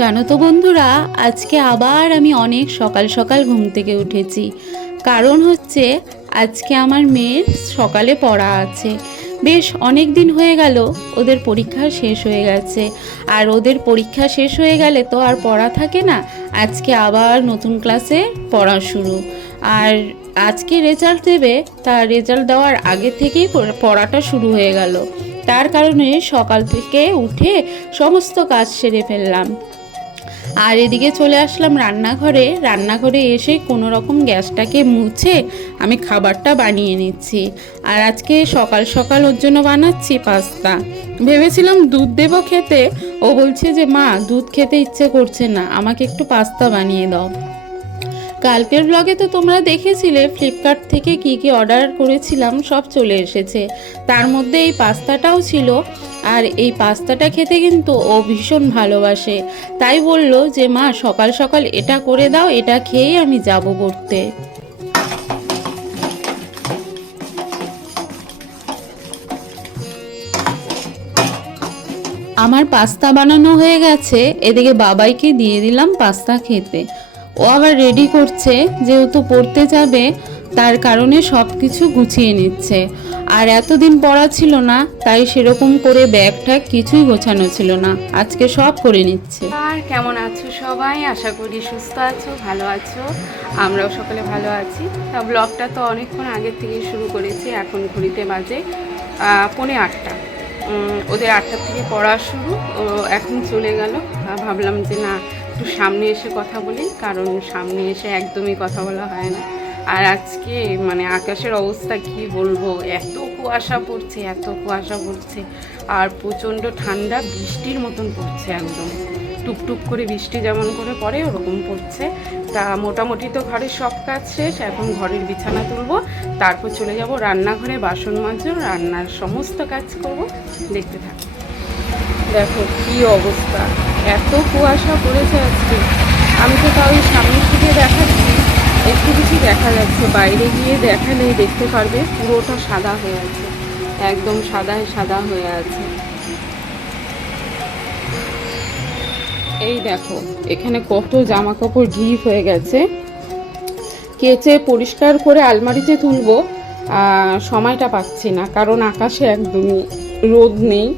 জানো তো বন্ধুরা, আজকে আবার আমি অনেক সকাল সকাল ঘুম থেকে উঠেছি। কারণ হচ্ছে আজকে আমার মেয়ের সকালে পড়া আছে। বেশ অনেক দিন হয়ে গেল ওদের পরীক্ষা শেষ হয়ে গেছে, আর ওদের পরীক্ষা শেষ হয়ে গেলে তো আর পড়া থাকে না। আজকে আবার নতুন ক্লাসে পড়া শুরু। আর আজকে রেজাল্ট দেবে, তার রেজাল্ট দেওয়ার আগে থেকেই পড়াটা শুরু হয়ে গেল। তার কারণে সকাল থেকে উঠে সমস্ত কাজ সেরে ফেললাম। আর এদিকে চলে আসলাম রান্নাঘরে এসে কোনো রকম গ্যাসটাকে মুছে আমি খাবারটা বানিয়ে নিচ্ছি। আর আজকে সকাল সকাল ওর জন্য বানাচ্ছি পাস্তা। ভেবেছিলাম দুধ দেবো খেতে, ও বলছে যে মা দুধ খেতে ইচ্ছে করছে না, আমাকে একটু পাস্তা বানিয়ে দাও। কালকের ব্লগে তো তোমরা দেখেছিলে ফ্লিপকার্ট থেকে কি কি অর্ডার করেছিলাম, সব চলে এসেছে। তার মধ্যে এই পাস্তাটাও ছিল। আর এই পাস্তাটা খেতে কিন্তু ও ভীষণ ভালোবাসে। তাই বলল যে মা সকাল সকাল এটা করে দাও, এটা খেয়েই আমি যাব পড়তে। আমার পাস্তা বানানো হয়ে গেছে, এদিকে বাবাইকে দিয়ে দিলাম পাস্তা খেতে। ও আবার রেডি করছে, যেহেতু পড়তে যাবে তার কারণে সব কিছু গুছিয়ে নিচ্ছে। আর এতদিন পড়া ছিল না, তাই সেরকম করে ব্যাগ ট্যাগ কিছুই গোছানো ছিল না, আজকে সব করে নিচ্ছে। আর কেমন আছো সবাই? আশা করি সুস্থ আছো, ভালো আছো। আমরাও সকলে ভালো আছি। তা ব্লগটা তো অনেকক্ষণ আগের থেকে শুরু করেছি। এখন ঘড়িতে বাজে 8:45। ওদের 8টার থেকে পড়া শুরু, ও এখন চলে গেল। ভাবলাম যে না, একটু সামনে এসে কথা বলি, কারণ সামনে এসে একদমই কথা বলা হয় না। আর আজকে মানে আকাশের অবস্থা কি বলবো, এত কুয়াশা পড়ছে আর প্রচণ্ড ঠান্ডা, বৃষ্টির মতন পড়ছে, একদম টুকটুক করে বৃষ্টি যেমন করে পড়ে ওরকম পড়ছে। তা মোটামুটি তো ঘরের সব কাজ শেষ, এখন ঘরের বিছানা তুলবো, তারপর চলে যাব রান্নাঘরে, বাসন মাজবো, রান্নার সমস্ত কাজ করব। দেখতে থাকো, দেখো কি অবস্থা, এত কুয়াশা পড়েছে আজকে। আমি তো তাও সামনের দিকে দেখাচ্ছি, একটু কিছু দেখা যাচ্ছে, বাইরে গিয়ে দেখালে দেখতে পারবে পুরোটা সাদা হয়ে আছে, একদম সাদা হয়ে আছে। এই দেখো এখানে কত জামা কাপড় ঢিপ হয়ে গেছে, কেচে পরিষ্কার করে আলমারিতে তুলবো, সময়টা পাচ্ছি না, কারণ আকাশে একদমই রোদ নেই।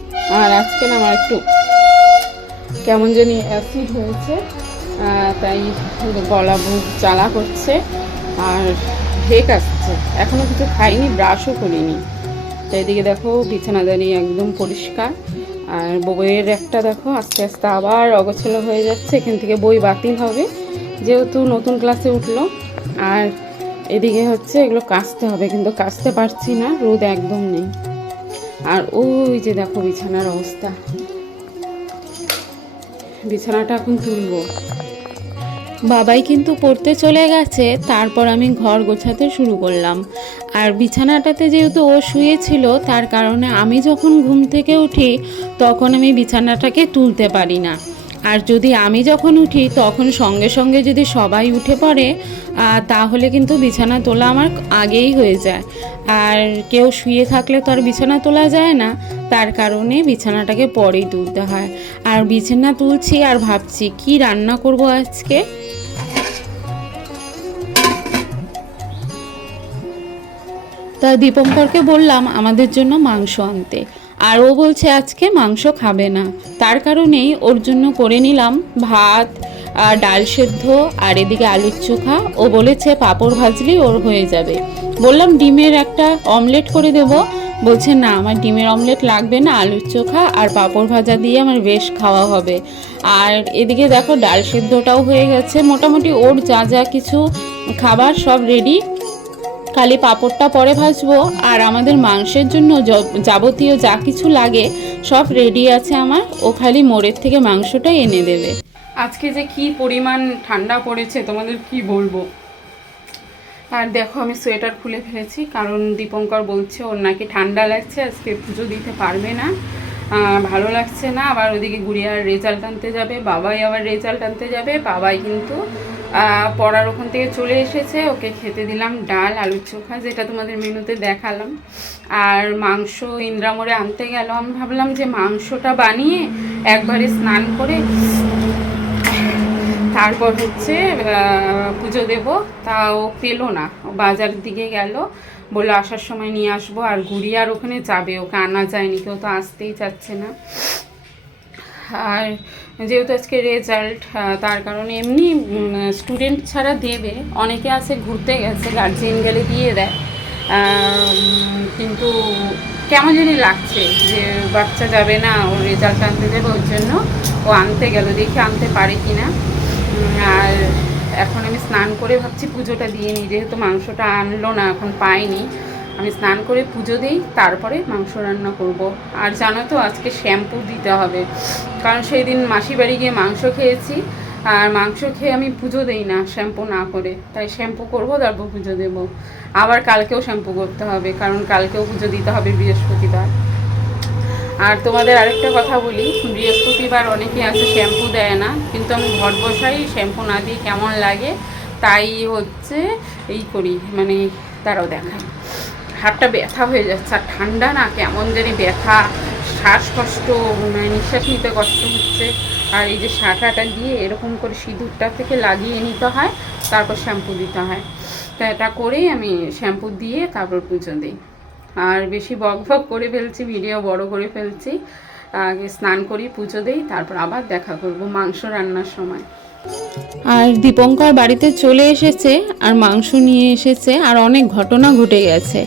আর আজকে না আমার একটু কেমন জানি অ্যাসিড হয়েছে, তাই গলা বুক জ্বালা করছে আর ঢেক আসছে। এখনও কিছু খাইনি, ব্রাশও করিনি। তো এদিকে দেখো বিছানাদানি একদম পরিষ্কার। আর বইয়ের একটা দেখো আস্তে আস্তে আবার অগোছালো হয়ে যাচ্ছে, এখান থেকে বই বাতিল হবে যেহেতু নতুন ক্লাসে উঠলো। আর এদিকে হচ্ছে এগুলো কাচতে হবে, কিন্তু কাচতে পারছি না, রোদ একদম নেই। আর ওই যে দেখো বিছানার অবস্থা, বিছানাটা এখন তুলবো। বাবাই কিন্তু পড়তে চলে গেছে, তারপর আমি ঘর গোছাতে শুরু করলাম। আর বিছানাটাতে যেহেতু ও শুয়েছিল, তার কারণে আমি যখন ঘুম থেকে উঠি তখন আমি বিছানাটাকে তুলতে পারি না। আর যদি আমি যখন উঠি তখন সঙ্গে সঙ্গে যদি সবাই উঠে পড়ে, তাহলে কিন্তু বিছানা তোলা আমার আগেই হয়ে যায়। আর কেউ শুয়ে থাকলে তো আর বিছানা তোলা যায় না, তার কারণে বিছানাটাকে পরেই তুলতে হয়। আর বিছানা তুলছি আর ভাবছি কি রান্না করব আজকে। তা দীপঙ্করকে বললাম আমাদের জন্য মাংস আনতে, আর ও বলছে আজকে মাংস খাবে না। তার কারণেই ওর জন্য করে নিলাম ভাত, ডাল সেদ্ধ, আর এদিকে আলুর চোখা। ও বলেছে পাঁপড় ভাজলেই ওর হয়ে যাবে। বললাম ডিমের একটা অমলেট করে দেব, বলছে না আমার ডিমের অমলেট লাগবে না, আলুর চোখা আর পাঁপড় ভাজা দিয়ে আমার বেশ খাওয়া হবে। আর এদিকে দেখো ডাল সেদ্ধটাও হয়ে গেছে, মোটামুটি ওর যা যা কিছু খাবার সব রেডি, খালি পাঁপড়টা পরে ভাজবো। আর আমাদের মাংসের জন্য যাবতীয় যা কিছু লাগে সব রেডি আছে আমার, ও খালি মোড়ের থেকে মাংসটা এনে দেবে। আজকে যে কি পরিমাণ ঠান্ডা পড়েছে তোমাদের কি বলবো। আর দেখো আমি সোয়েটার খুলে ফেলেছি, কারণ দীপঙ্কর বলছে ওর নাকি ঠান্ডা লাগছে, আজকে পুজো দিতে পারবে না, ভালো লাগছে না। আবার ওদিকে গুড়িয়ার রেজাল্ট আনতে যাবে, বাবাই আবার রেজাল্ট আনতে যাবে। বাবাই কিন্তু পড়ার ওখান থেকে চলে এসেছে, ওকে খেতে দিলাম ডাল আলুর চোখা, যেটা তোমাদের মেনুতে দেখালাম। আর মাংস ইন্দ্রামোড়ে আনতে গেল, আমি ভাবলাম যে মাংসটা বানিয়ে একবারে স্নান করে তারপর হচ্ছে পুজো দেব, তাও পেলো না, ও বাজারের দিকে গেল, বললো আসার সময় নিয়ে আসবো। আর গুড়িয়ার ওখানে যাবে, ওকে আনা যায়নি, কেউ তো আসতেই চাচ্ছে না। আর যেহেতু আজকে রেজাল্ট, তার কারণে এমনি স্টুডেন্ট ছাড়া দেবে, অনেকে আছে ঘুরতে গেছে, গার্জিয়ান গেলে দিয়ে দেয়, কিন্তু কেমন জানি লাগছে যে বাচ্চা যাবে না, ওর রেজাল্ট আনতে দেবে, ওর জন্য ও আনতে গেল, দেখি আনতে পারে কি না। আর এখন আমি স্নান করে ভাবছি পুজোটা দিয়ে নিই, যেহেতু মাংসটা আনলো না, এখন পাইনি, আমি স্নান করে পুজো দিই, তারপরে মাংস রান্না করব। আর জানো তো আজকে শ্যাম্পু দিতে হবে, কারণ সেই দিন মাসি বাড়ি গিয়ে মাংস খেয়েছি, আর মাংস খেয়ে আমি পুজো দিই না শ্যাম্পু না করে, তাই শ্যাম্পু করবো, তারপর পুজো দেবো। আবার কালকেও শ্যাম্পু করতে হবে, কারণ কালকেও পুজো দিতে হবে বৃহস্পতিবার। আর তোমাদের আরেকটা কথা বলি, বৃহস্পতিবার অনেকে আছে শ্যাম্পু দেয় না, কিন্তু আমি ঘট বসাই, শ্যাম্পু না দিয়ে কেমন লাগে, তাই হচ্ছে এই করি, মানে তারাও দেখায়। হাতটা ব্যথা হয়ে যাচ্ছে, আর ঠান্ডা না, কেমন জানি ব্যথা, শ্বাসকষ্ট, মানে নিঃশ্বাস নিতে কষ্ট হচ্ছে। আর এই যে শাঁখাটা দিয়ে এরকম করে সিঁদুরটা থেকে লাগিয়ে নিতে হয়, তারপর শ্যাম্পু দিতে হয়। তা এটা করেই আমি শ্যাম্পু দিয়ে তারপর পুজো দিই। আর বেশি বক বক করে ফেলছি, ভিডিও বড় করে ফেলছি। আগে স্নান করি, পুজো দিই, তারপর আবার দেখা করব মাংস রান্নার সময়। আর দীপঙ্কর বাড়িতে চলে এসেছে, আর মাংস নিয়ে এসেছে, আর অনেক ঘটনা ঘটে গেছে,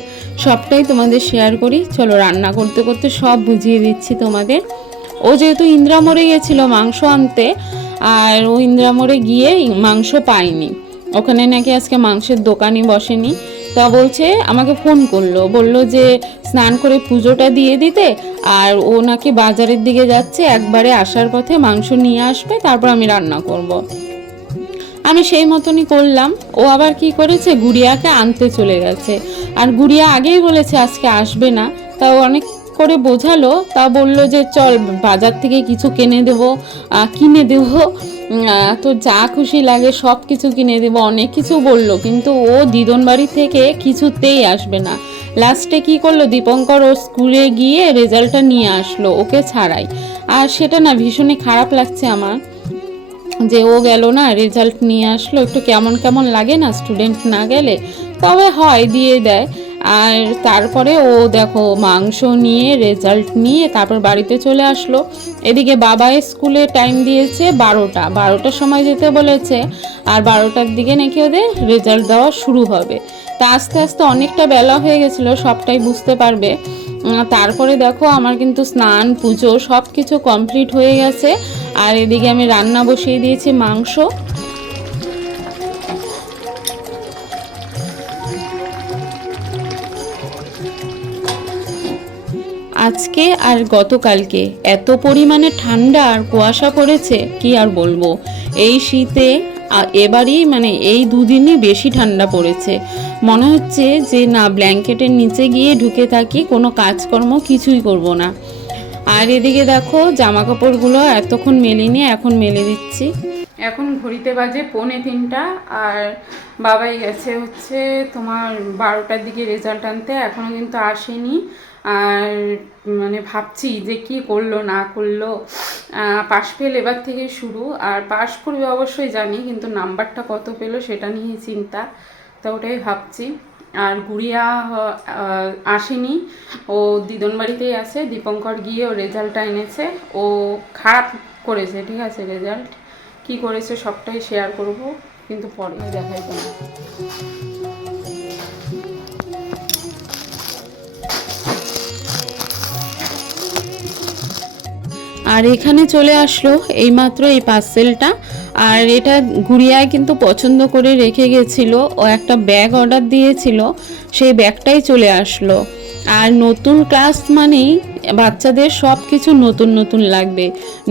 সবটাই তোমাদের শেয়ার করি। চলো, রান্না করতে করতে সব বুঝিয়ে দিচ্ছি তোমাদের। ও যেহেতু ইন্দ্রামোড়ে গেছিলো মাংস আনতে, আর ও ইন্দ্রামোড়ে গিয়ে মাংস পায়নি, ওখানে নাকি আজকে মাংসের দোকানই বসেনি। তা বলছে, আমাকে ফোন করলো, বলল যে স্নান করে পুজোটা দিয়ে দিতে, আর ও নাকি বাজারের দিকে যাচ্ছে, একবারে আসার পথে মাংস নিয়ে আসবে, তারপর আমি রান্না করব। আমি সেই মতনই করলাম। ও আবার কি করেছে, গুড়িয়াকে আনতে চলে গেছে, আর গুড়িয়া আগেই বলেছে আজকে আসবে না, তা অনেক করে বোঝালো, তা বলল যে চল বাজার থেকে কিছু কিনে দেবো, তো যা খুশি লাগে সব কিছু কিনে দেবো, অনেক কিছু বলল, কিন্তু ও দিদন বাড়ি থেকে কিছুতেই আসবে না। লাস্টে কি করলো, দীপঙ্কর ওর স্কুলে গিয়ে রেজাল্টটা নিয়ে আসলো ওকে ছাড়াই। আর সেটা না ভীষণই খারাপ লাগছে আমার, যে ও গেল না, রেজাল্ট নিয়ে আসলো, একটু কেমন কেমন লাগে না স্টুডেন্ট না গেলে, তবে হয় দিয়ে দেয়। আর তারপরে ও দেখো মাংস নিয়ে রেজাল্ট নিয়ে তারপর বাড়িতে চলে আসলো। এদিকে বাবা স্কুলে টাইম দিয়েছে 12টার সময় যেতে বলেছে, আর 12টার দিকে নাকি ওদের রেজাল্ট দেওয়া শুরু হবে। তা আস্তে আস্তে অনেকটা বেলা হয়ে গেছিলো, সবটাই বুঝতে পারবে। তারপরে দেখো আমার কিন্তু স্নান পুজো সব কিছু কমপ্লিট হয়ে গেছে, আর এদিকে আমি রান্না বসিয়ে দিয়েছি মাংস। আজকে আর গতকালকে এত পরিমাণে ঠান্ডা আর কুয়াশা পড়েছে, কি আর বলবো। এই শীতে এবারই মানে এই দুদিনই বেশি ঠান্ডা পড়েছে, মনে হচ্ছে যে না ব্ল্যাঙ্কেটের নিচে গিয়ে ঢুকে থাকি, কোনো কাজকর্ম কিছুই করব না। আর এদিকে দেখো জামা কাপড়গুলো এতক্ষণ মেলিনি, এখন মেলে দিচ্ছি। এখন ঘড়িতে বাজে 2:45, আর বাবাই গেছে হচ্ছে তোমার 12টার দিকে রেজাল্ট আনতে, এখনও কিন্তু আসেনি। আর মানে ভাবছি যে কি করলো না করলো, পাশ ফেল এবার থেকে শুরু, আর পাশ করবে অবশ্যই জানি, কিন্তু নাম্বারটা কত পেলো সেটা নিয়ে চিন্তা, তো ওটাই ভাবছি। আর গুড়িয়া আসেনি, ও দিদন বাড়িতেই আছে, দীপঙ্কর গিয়ে ও রেজাল্টটা এনেছে, ও খারাপ করেছে, ঠিক আছে, রেজাল্ট কি করেছে সবটাই শেয়ার করব, কিন্তু পরে দেখাই তোমার। আর এখানে চলে আসলো এইমাত্র এই পার্সেলটা, আর এটা গুড়িয়ায় কিন্তু পছন্দ করে রেখে গেছিল, ও একটা ব্যাগ অর্ডার দিয়েছিল, সেই ব্যাগটাই চলে আসলো। আর নতুন ক্লাস মানেই বাচ্চাদের সব কিছু নতুন নতুন লাগবে,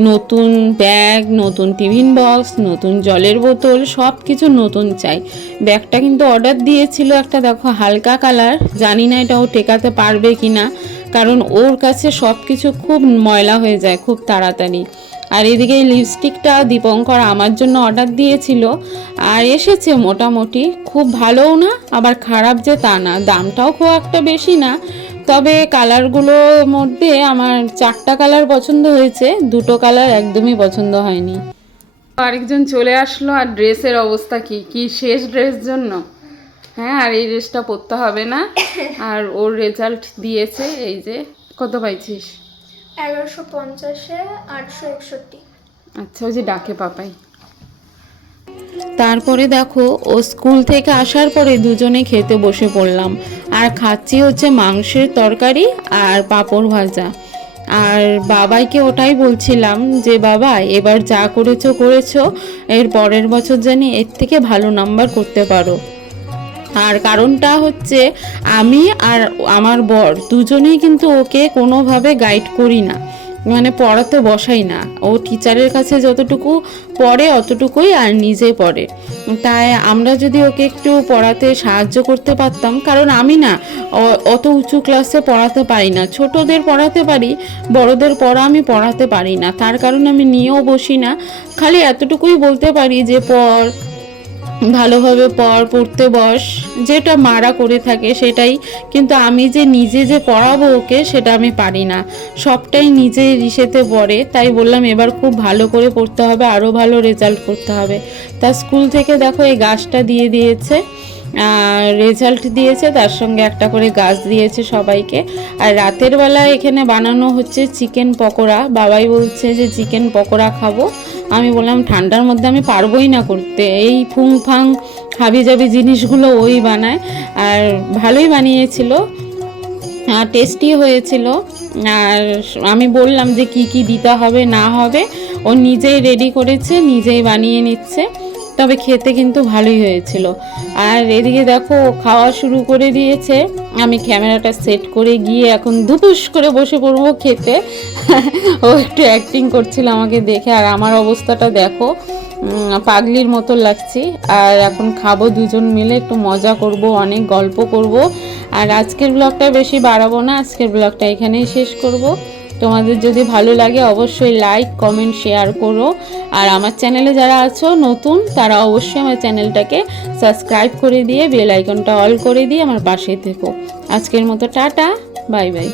নতুন ব্যাগ, নতুন টিফিন বক্স, নতুন জলের বোতল, সব কিছু নতুন চাই। ব্যাগটা কিন্তু অর্ডার দিয়েছিল একটা, দেখো হালকা কালার, জানি না এটা ও টেকাতে পারবে কি না, কারণ ওর কাছে সব কিছু খুব ময়লা হয়ে যায় খুব তাড়াতাড়ি। আর এদিকে এই লিপস্টিকটা দীপঙ্কর আমার জন্য অর্ডার দিয়েছিল, আর এসেছে মোটামুটি, খুব ভালোও না আবার খারাপ যে তা না, দামটাও খুব একটা বেশি না, তবে কালারগুলোর মধ্যে আমার 4টা কালার পছন্দ হয়েছে, 2টো কালার একদমই পছন্দ হয়নি। আরেকজন চলে আসলো, আর ড্রেসের অবস্থা কি কি শেষ ড্রেস জন্য। হ্যাঁ, আর এই ড্রেসটা পরতে হবে না। আর ওর রেজাল্ট দিয়েছে, এই যে কত পাইছিস? 1150-এ 861। আচ্ছা, ওই যে ডাকে পাপাই। তারপরে দেখো ও স্কুল থেকে আসার পরে দুজনে খেতে বসে পড়লাম, আর খাচ্ছি হচ্ছে মাংসের তরকারি আর পাঁপড় ভাজা। আর বাবাইকে ওটাই বলছিলাম যে বাবা, এবার যা করেছো করেছো, এর পরের বছর জানি এর থেকে ভালো নাম্বার করতে পারো। আর কারণটা হচ্ছে আমি আর আমার বর দুজনেই কিন্তু ওকে কোনোভাবে গাইড করি না, মানে পড়াতে বসাই না। ও টিচারের কাছে যতটুকু পড়ে অতটুকুই আর নিজে পড়ে। তাই আমরা যদি ওকে একটু পড়াতে সাহায্য করতে পারতাম, কারণ আমি না অত উঁচু ক্লাসে পড়াতে পারি না, ছোটদের পড়াতে পারি, বড়দের পড়া আমি পড়াতে পারি না। তার কারণ আমি নিয়েও বসি না, খালি এতটুকুই বলতে পারি যে পড়, ভালোভাবে পড়তে বস, যেটা মারা করে থাকে সেটাই। কিন্তু আমি যে নিজে যে পড়াবো ওকে, সেটা আমি পারি না, সবটাই নিজে রিসেতে পড়ে। তাই বললাম এবার খুব ভালো করে পড়তে হবে, আরও ভালো রেজাল্ট করতে হবে। তা স্কুল থেকে দেখো এই গাছটা দিয়ে দিয়েছে, রেজাল্ট দিয়েছে, তার সঙ্গে একটা করে গাছ দিয়েছে সবাইকে। আর রাতের বেলা এখানে বানানো হচ্ছে চিকেন পকোড়া। বাবাই বলছে যে চিকেন পকোড়া খাবো। আমি বললাম ঠান্ডার মধ্যে আমি পারবোই না করতে, এই ফুং ফাং হাবিজাবি জিনিসগুলো ওই বানায়। আর ভালোই বানিয়েছিল, টেস্টি হয়েছিল। আর আমি বললাম যে কি কি দিতে হবে না হবে, ও নিজেই রেডি করেছে, নিজেই বানিয়ে নিচ্ছে, তবে খেতে কিন্তু ভালোই হয়েছিল। আর এদিকে দেখো খাওয়া শুরু করে দিয়েছে। আমি ক্যামেরাটা সেট করে গিয়ে এখন দুপুস করে বসে পড়বো খেতে। ও একটু অ্যাক্টিং করছিল আমাকে দেখে, আর আমার অবস্থাটা দেখো, পাগলির মতো লাগছি। আর এখন খাবো দুজন মিলে, একটু মজা করব, অনেক গল্প করব। আর আজকের ব্লগটা বেশি বাড়াবো না, আজকের ব্লগটা এখানেই শেষ করব। তোমাদের যদি ভালো লাগে অবশ্যই লাইক কমেন্ট শেয়ার করো। আর আমার চ্যানেলে যারা আছো নতুন, তারা অবশ্যই আমার চ্যানেলটাকে সাবস্ক্রাইব করে দিয়ে বেল আইকনটা অল করে দিয়ে আমার পাশে থেকো। আজকের মতো টাটা, বাই বাই।